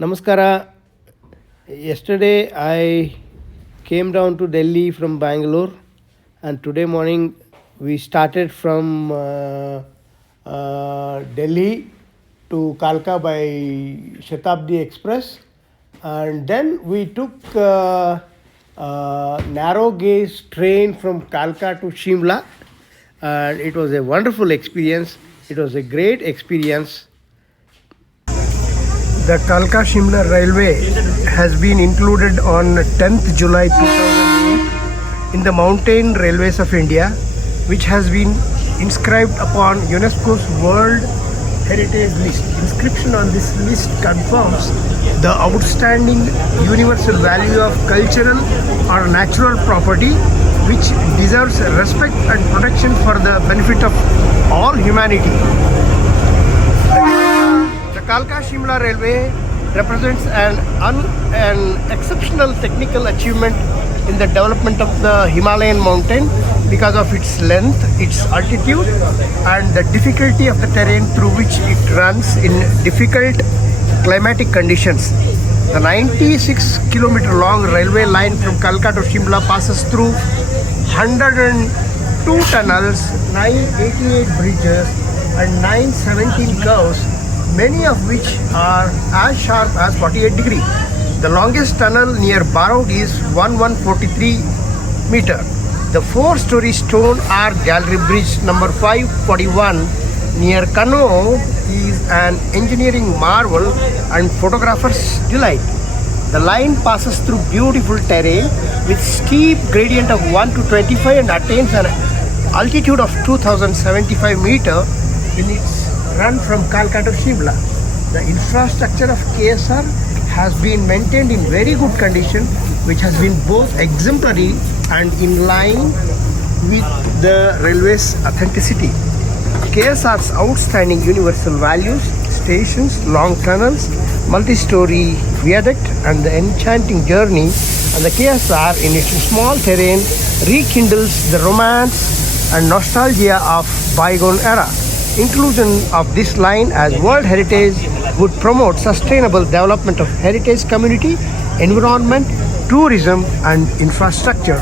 Namaskara. Yesterday I came down to Delhi from Bangalore, and today morning we started from Delhi to Kalka by Shatabdi Express, and then we took narrow gauge train from Kalka to Shimla, and it was a wonderful experience. It was a great experience. The Kalka Shimla Railway has been included on 10th July 2008 in the Mountain Railways of India, which has been inscribed upon UNESCO's World Heritage List. Inscription on this list confirms the outstanding universal value of cultural or natural property, which deserves respect and protection for the benefit of all humanity. The Kalka Shimla Railway represents an exceptional technical achievement in the development of the Himalayan mountain because of its length, its altitude, and the difficulty of the terrain through which it runs in difficult climatic conditions. The 96-kilometer long railway line from Kalka to Shimla passes through 102 tunnels, 988 bridges, and 917 curves, many of which are as sharp as 48 degrees. The longest tunnel near Barod is 1143 meter. The four-story stone arch gallery bridge number 541 near Kano is an engineering marvel and photographer's delight. The line passes through beautiful terrain with steep gradient of 1 to 25 and attains an altitude of 2075 meter in its run from Kalka to Shimla. The infrastructure of KSR has been maintained in very good condition, which has been both exemplary and in line with the railway's authenticity. KSR's outstanding universal values, stations, long tunnels, multi-story viaduct, and the enchanting journey on the KSR in its small terrain rekindles the romance and nostalgia of bygone era. Inclusion of this line as World Heritage would promote sustainable development of heritage community, environment, tourism, and infrastructure.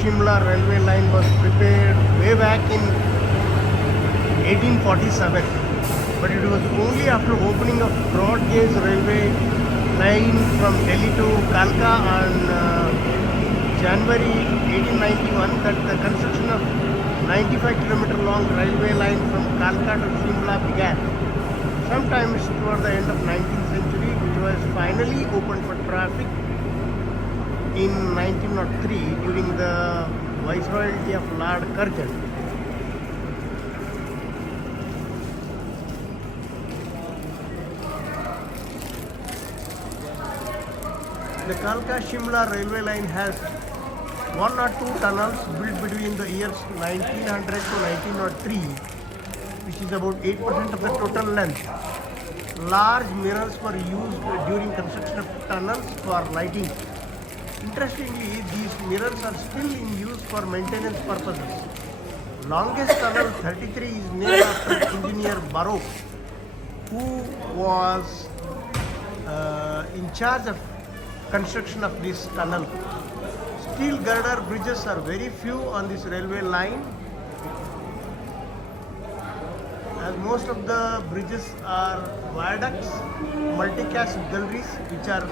Shimla railway line was prepared way back in 1847, but it was only after opening of broad gauge railway line from Delhi to Kalka on January 1891 that the construction of 95-kilometer long railway line from Kalka to Shimla began. Sometimes toward the end of 19th century, which was finally opened for traffic in 1903 during the Viceroyalty of Lord Curzon. The Kalka-Shimla railway line has one or two tunnels built between the years 1900 to 1903, which is about 8% of the total length. Large mirrors were used during construction of tunnels for lighting. Interestingly, these mirrors are still in use for maintenance purposes. Longest tunnel 33 is named after engineer Baroque, who was in charge of construction of this tunnel. Steel girder bridges are very few on this railway line, as most of the bridges are viaducts, multicast galleries, which are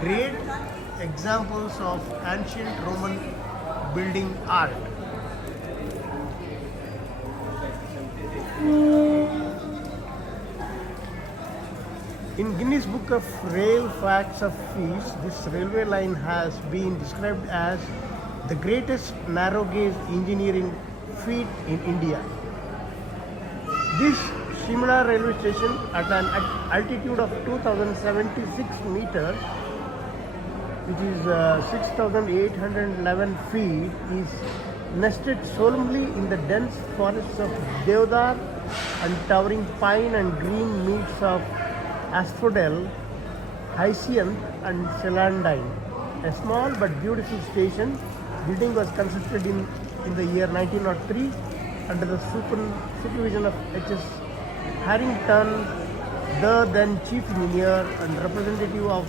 great examples of ancient Roman building art. In Guinness Book of Rail Facts of Feats, this railway line has been described as the greatest narrow gauge engineering feat in India. This Shimla railway station at an altitude of 2076 meters, which is 6,811 feet, is nested solemnly in the dense forests of deodar and towering pine and green meads of asphodel, hyacinth and celandine. A small but beautiful station. Building was constructed in the year 1903 under the supervision of H.S. Harrington, the then chief engineer and representative of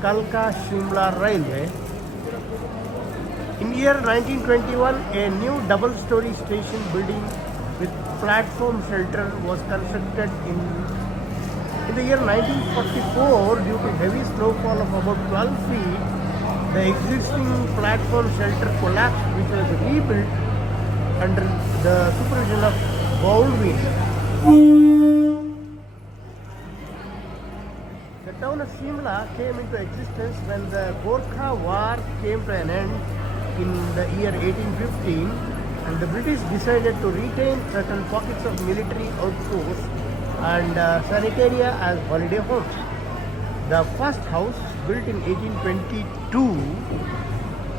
Kalka Shimla Railway. In year 1921, a new double-story station building with platform shelter was constructed in the year 1944. Due to heavy snowfall of about 12 feet, the existing platform shelter collapsed, which was rebuilt under the supervision of Baldwin. The town of Shimla came into existence when the Gorkha War came to an end in the year 1815, and the British decided to retain certain pockets of military outposts and sanitaria as holiday homes. The first house, built in 1822,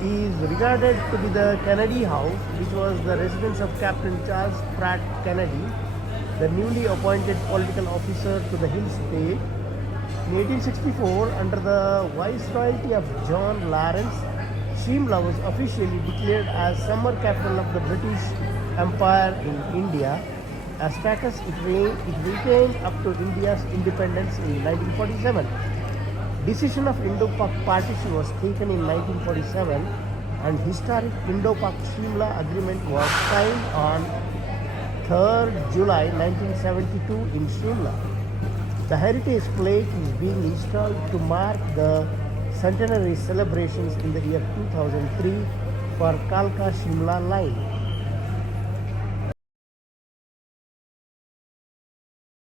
is regarded to be the Kennedy House, which was the residence of Captain Charles Pratt Kennedy, the newly appointed political officer to the Hill State. In 1864, under the Viceroyalty of John Lawrence, Shimla was officially declared as summer capital of the British Empire in India, a status it retained up to India's independence in 1947. Decision of Indo-Pak partition was taken in 1947, and historic Indo-Pak Shimla agreement was signed on 3rd July 1972 in Shimla. The heritage plate is being installed to mark the centenary celebrations in the year 2003 for Kalka Shimla line.